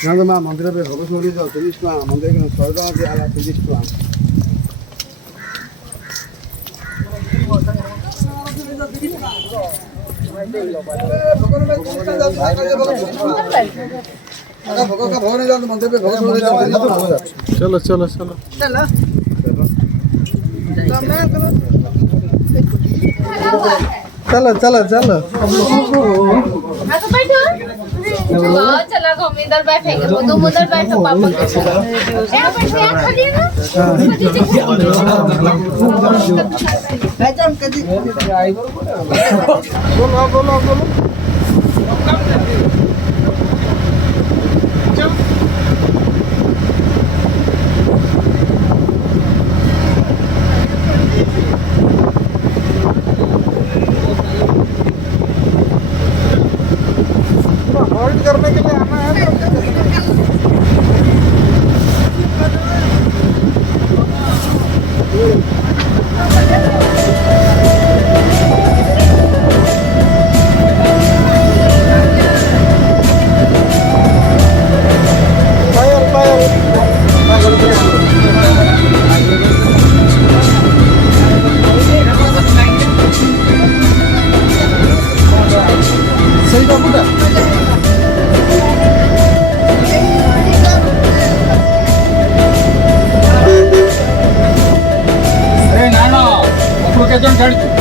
गाँव माँ मंदिर पे भोग सुनी जाओ 30 टका मंदिर के 100 टका दिया 30 टका भोग का भोग नहीं जाओ मंदिर पे भोग सुनी जाओ चलो चलो चलो चलो चलो चलो चलो चला हम इधर बैठेंगे वो तुम उधर बैठो पापा के साथ यहाँ बैठो यहाँ खड़ी है ना बोलो बोलो होल्ड करने के लिए आना है सही बाबू का কেজন ছাড়ছি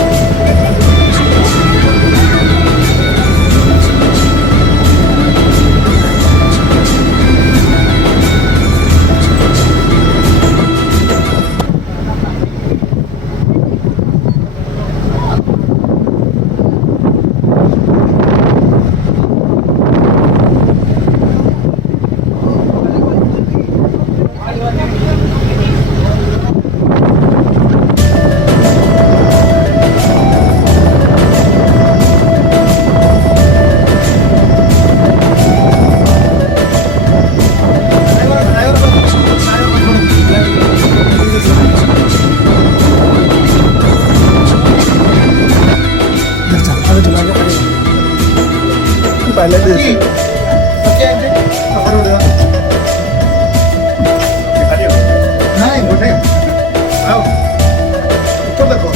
पहले नहीं बोले आओ ऊपर देखो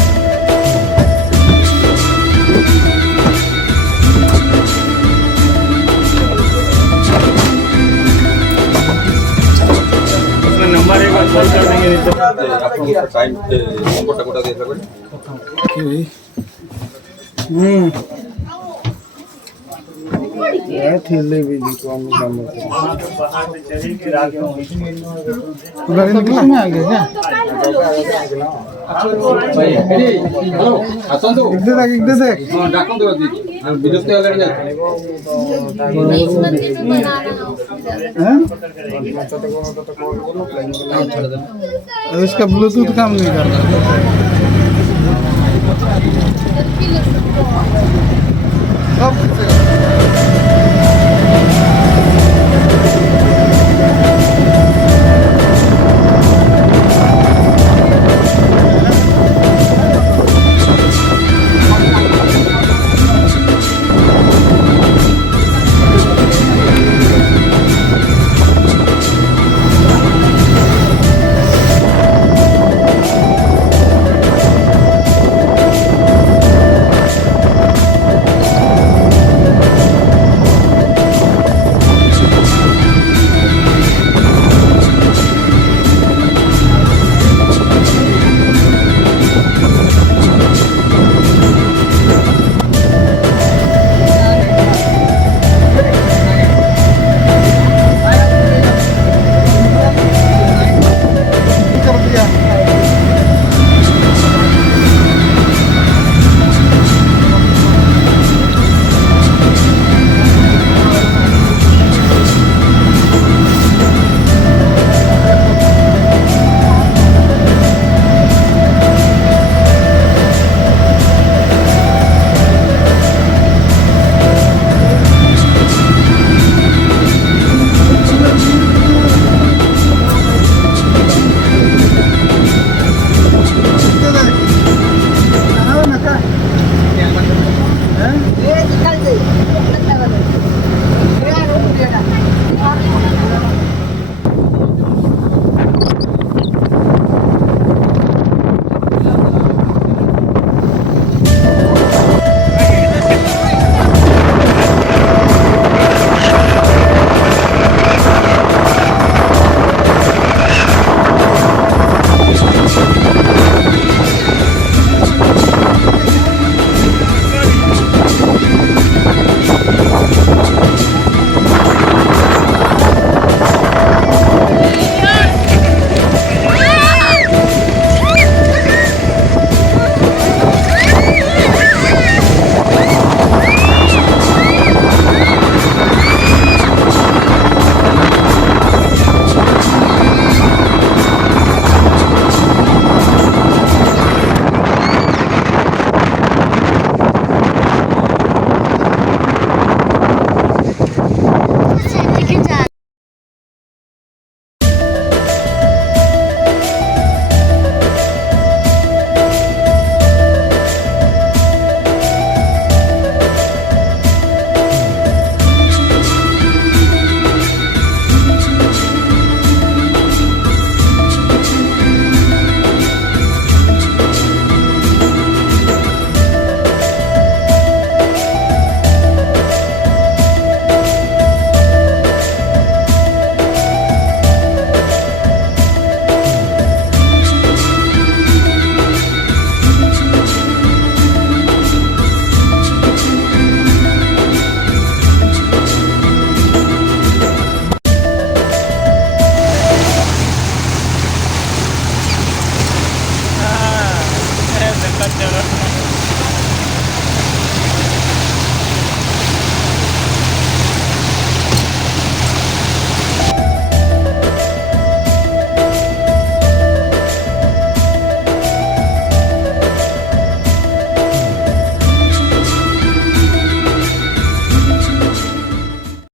नंबर एक बार कॉल कर देंगे तो आपको टाइम कोटा कोटा दे सकते थीले भी कम दाम गाड़ी निकला में आ गया क्या हेलो आसन तो एक दे हां डाकन दो दी विदेश से अलग जाते इस मंदिर में बनाना हैं इसका ब्लूटूथ काम नहीं कर रहा सब